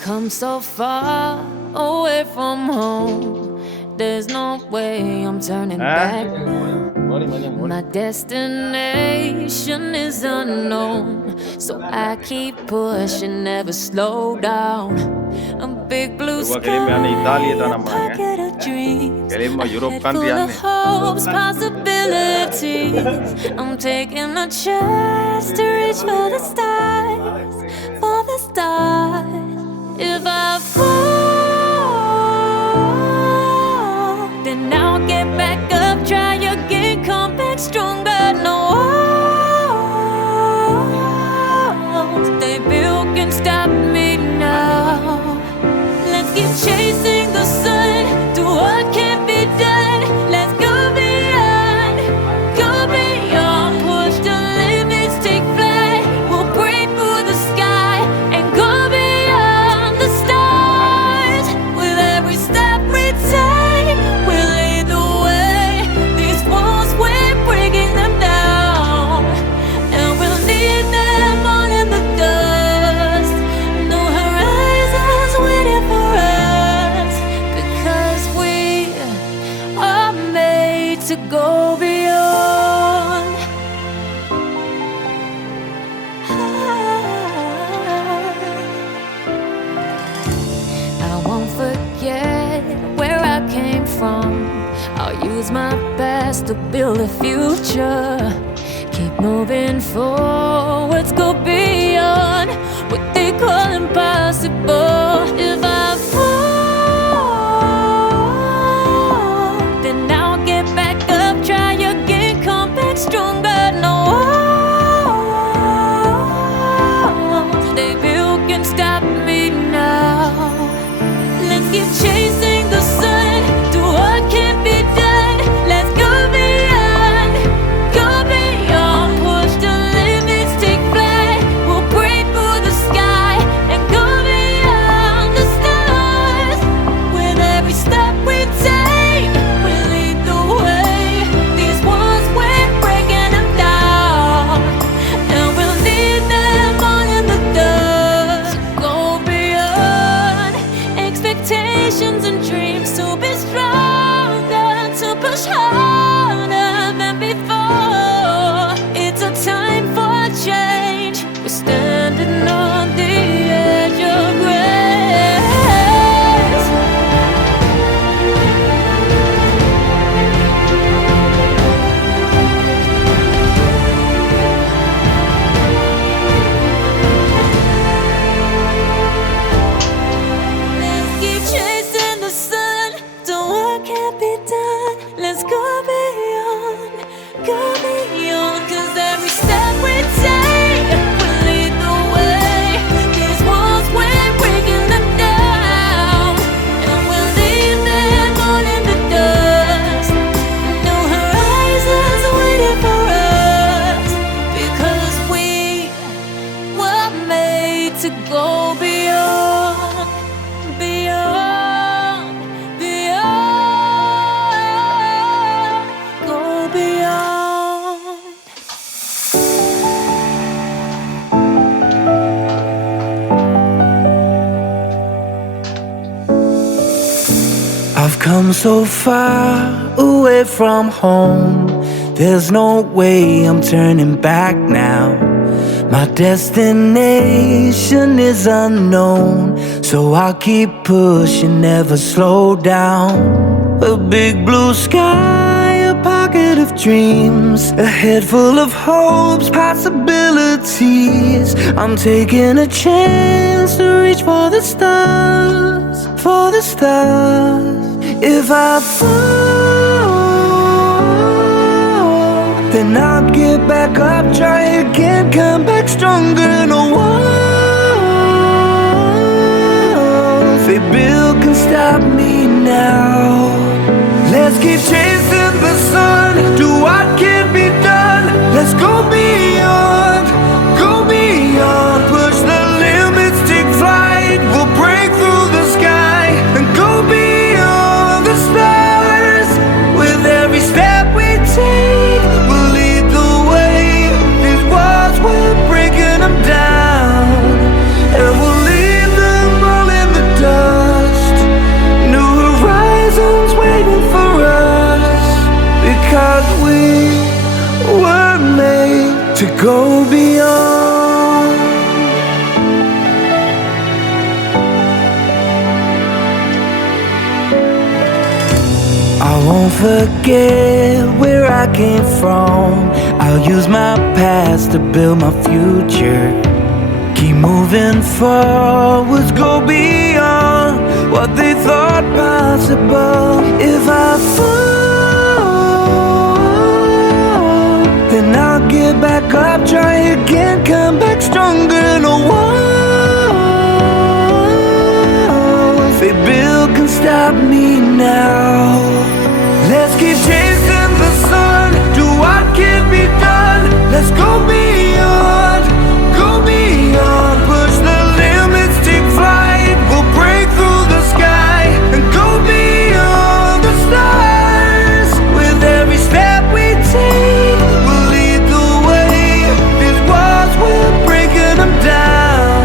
come so far away from home. There's no way I'm turning back now. My destination is unknown, so I keep pushing, never slow down. A big blue sky, a pocket of dreams, a head full of hopes, possibilities. I'm taking a chance to reach for the stars, for the stars. If I fall, then I'll get back up, try again, come back stronger. No walls they built can stop me now. Let's keep chasing the sun, do what can't be done. Let's go beyond, push the limits, take flight. We'll break through the sky and go beyond the stars. With every step we take, we'll lead the way. These walls, we're breaking them down, and we'll leave them all in the dust. No horizons waiting for us, because we are made to go beyond. I won't forget where I came from. I'll use my best to build a future. Keep moving forwards, go beyond what they call impossible. If I fall, then I'll get back up, try again, come back stronger. No walls they built can stop me now. Let's keep chasing the sun, do what can't be done. Let's go beyond, push the limits, take flight. We'll break through the sky and go beyond the stars. With every step we take, we lead the way. These walls, we're breaking them down, and we'll leave them all in the dust. Go beyond expectations and dreams, to be stronger, to push harder than before. It's a time for change. We're standing on the edge of grace. Let's keep chasing the sun, do what can't be done. Let's go beyond, cause every step we take will lead the way. These walls, we're breaking them down, and we'll leave them all in the dust. No horizons waiting for us, because we were made to go beyond, go beyond. I've come so far away from home. There's no way I'm turning back now. My destination is unknown, so I'll keep pushing, never slow down. A big blue sky, a pocket of dreams, a head full of hopes, possibilities. I'm taking a chance to reach for the stars, for the stars. If I fall, then I'll get back up, try again, come back stronger. No walls they build can stop me now. Let's keep chasing the sun, do what can't be done. Let's go beyond, push the limits, take flight. We'll break through the sky and go beyond the stars. With every step we take, we'll lead the way. These walls, we're breaking them down, and we'll leave them all in forget where I came from. I'll use my past to build my future. Keep moving forwards, go beyond what they thought possible. If I fall, then I'll get back up, try again, come back stronger. No walls they build can stop me now. Let's keep chasing the sun, do what can be done. Let's go beyond, go beyond. Push the limits, take flight. We'll break through the sky and go beyond the stars. With every step we take, we'll lead the way. These walls, we're breaking them down,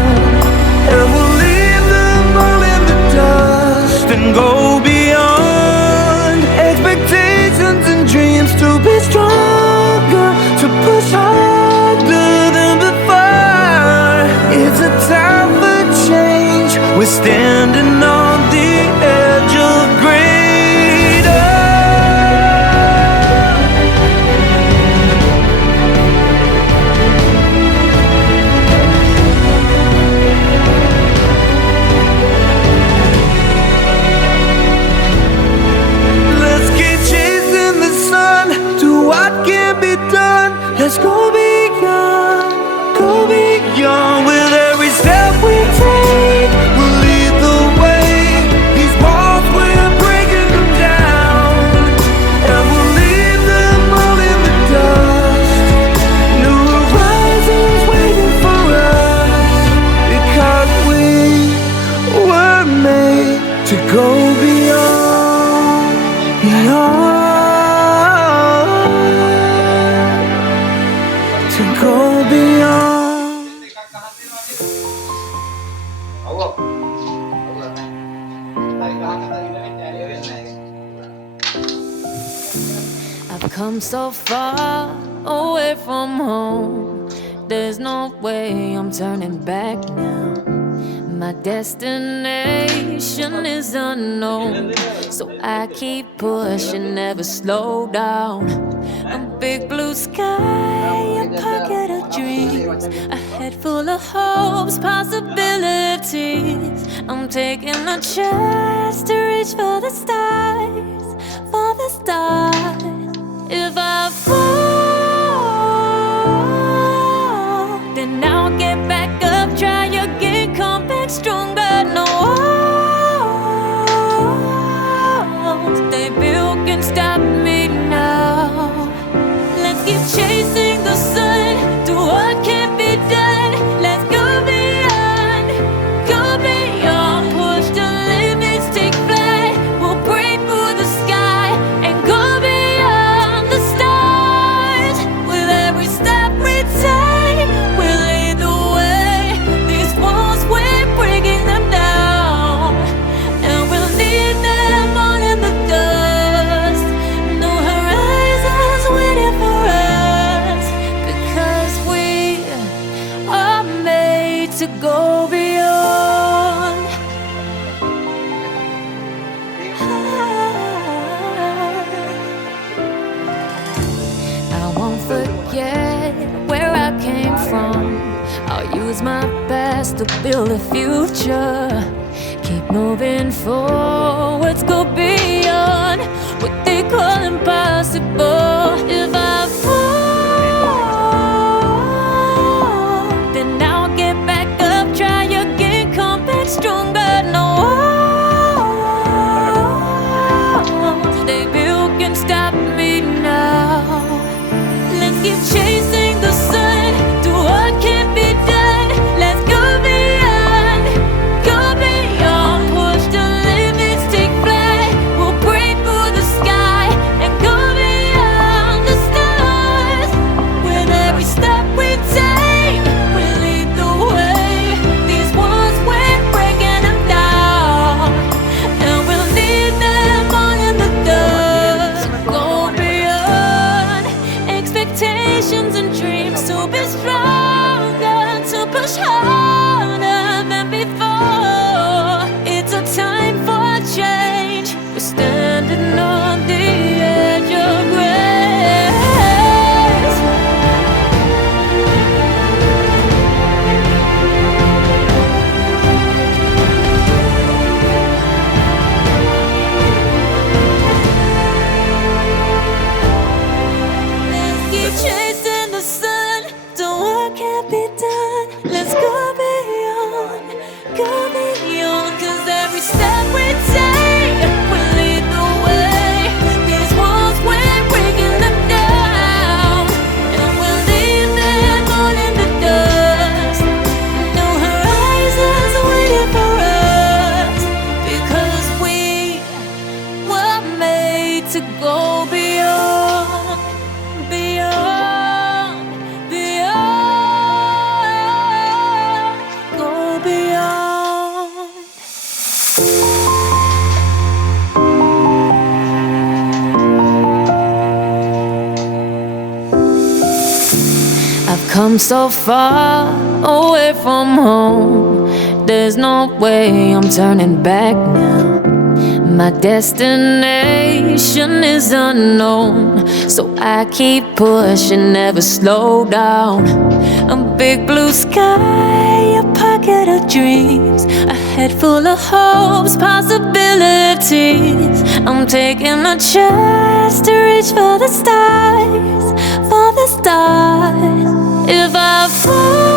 and we'll leave them all in the dust and go beyond expectations and dreams. To be stronger, to push harder than before. It's a time for change. We're standing on the edge of greater. Let's keep chasing the sun, do what can be done. Let's go beyond, go beyond. With every step we take, we'll lead the way. These walls, we're breaking them down, and we'll leave them all in the dust. New horizons waiting for us, because we were made to go beyond, beyond, to go beyond. I've come so far away from home. There's no way I'm turning back now. My destination is unknown, so I keep pushing, never slow down. A big blue sky, a pocket of dreams, a head full of hopes, possibilities. I'm taking a chance to reach for the stars, for the stars. If I fall, then I'll get back up, try again, come back stronger. No walls they build can stop me now. Let's keep chasing the sun, do what can be done. Let's go beyond, go beyond. Push the limits, take flight. We'll break through the sky and go beyond the stars. With every step we take, we'll lead the way. These walls, we're breaking them down, and we'll leave them all in the dust. No horizons waiting for us, because we are made to go beyond. I won't forget where I came from. I'll use my best to build a future. Keep moving forwards, go beyond what they call impossible. If I fall, then I'll get back up, try again, come back stronger. No walls they build can stop me now. Let's keep chasing the sun, do what can be done. Let's go beyond, go beyond. Push the limits, take flight. We'll break through the sky and go beyond. I'm so far away from home. There's no way I'm turning back now. My destination is unknown, so I keep pushing, never slow down. A big blue sky, a pocket of dreams, a head full of hopes, possibilities. I'm taking a chance to reach for the stars, for the stars. If I fall